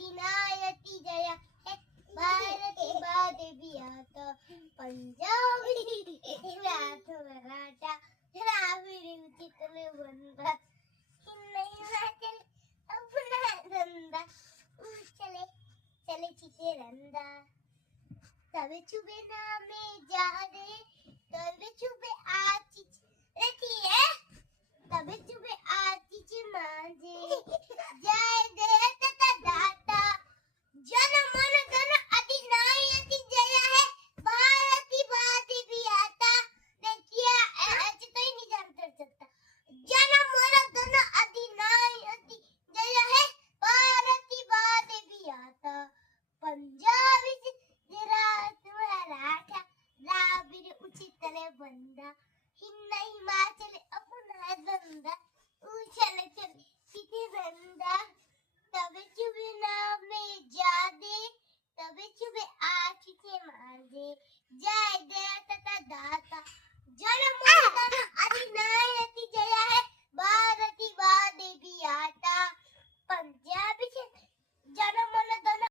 अधिनायकी जया हे भारती देवी आता पंजाबी रात मराठा राविडी चितले बंदा हिन्नैया चले अपना धंधा चले चले चिते रंदा तब चुबे नामे जा रे तब चुबे आची रती है तब चुबे आची मांजे जय